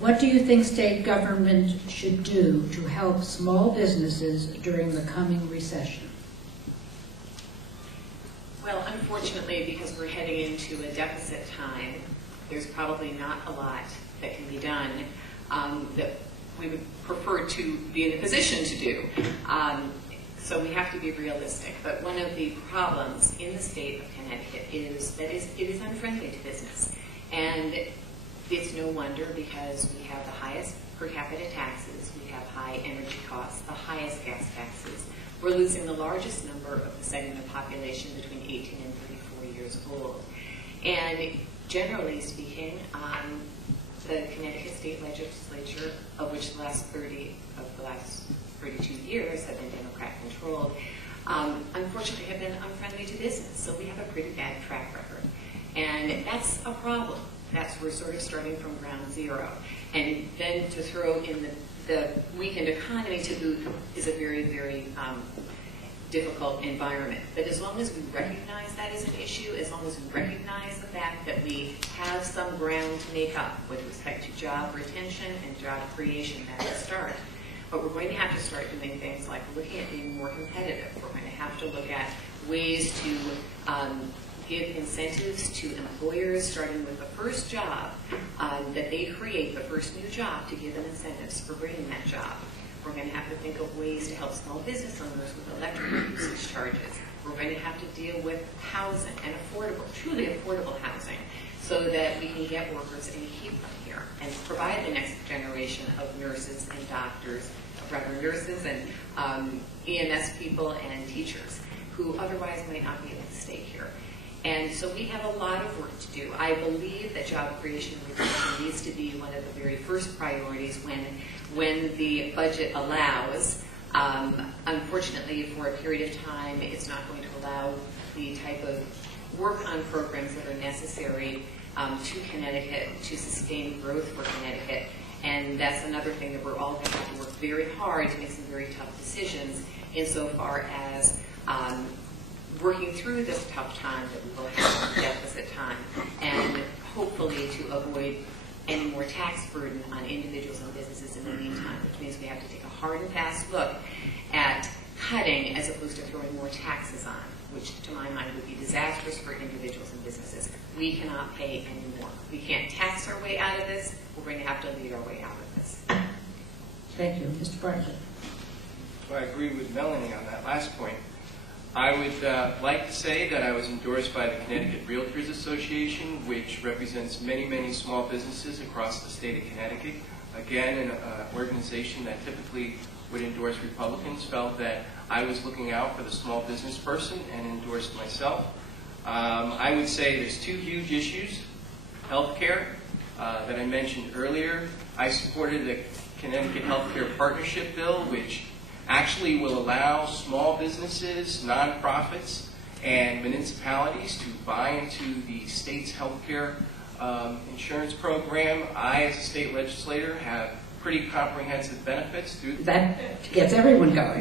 What do you think state government should do to help small businesses during the coming recession? Well, unfortunately, because we're heading into a deficit time, there's probably not a lot that can be done that we would prefer to be in a position to do. So we have to be realistic. But one of the problems in the state of Connecticut is that it is unfriendly to business. And it's no wonder, because we have the highest per capita taxes, we have high energy costs, the highest gas taxes. We're losing the largest number of the segment of population between 18 and 34 years old. And generally speaking, the Connecticut State Legislature, of which the last 32 years have been Democrat-controlled, unfortunately have been unfriendly to business. So we have a pretty bad track record. And that's a problem. We're sort of starting from ground zero. And then to throw in the weakened economy to boot is a very, very difficult environment. But as long as we recognize that as an issue, as long as we recognize the fact that we have some ground to make up with respect to job retention and job creation at the start, but we're going to have to start doing things like looking at being more competitive. We're going to have to look at ways to give incentives to employers, starting with the first job that they create, the first new job, to give them incentives for bringing that job. We're going to have to think of ways to help small business owners with electric usage charges. We're going to have to deal with housing and affordable, truly affordable housing, so that we can get workers and keep them here and provide the next generation of nurses and doctors, rather nurses and EMS people and teachers who otherwise might not be able to stay here. And so we have a lot of work to do. I believe that job creation and retention needs to be one of the very first priorities when the budget allows. Unfortunately, for a period of time, it's not going to allow the type of work on programs that are necessary to Connecticut to sustain growth for Connecticut. And that's another thing that we're all going to have to work very hard to make some very tough decisions insofar as working through this tough time that we will have in deficit time, and hopefully to avoid any more tax burden on individuals and businesses in the meantime, which means we have to take a hard and fast look at cutting as opposed to throwing more taxes on, which to my mind would be disastrous for individuals and businesses. We cannot pay anymore. We can't tax our way out of this. We're going to have to lead our way out of this. Thank you. Mr. Bartlett. So I agree with Melanie on that last point. I would like to say that I was endorsed by the Connecticut Realtors Association, which represents many, many small businesses across the state of Connecticut. Again, an organization that typically would endorse Republicans felt that I was looking out for the small business person and endorsed myself. I would say there's two huge issues. Healthcare, that I mentioned earlier. I supported the Connecticut Healthcare Partnership Bill, which actually will allow small businesses, nonprofits, and municipalities to buy into the state's healthcare insurance program. I, as a state legislator, have pretty comprehensive benefits through that gets everyone going.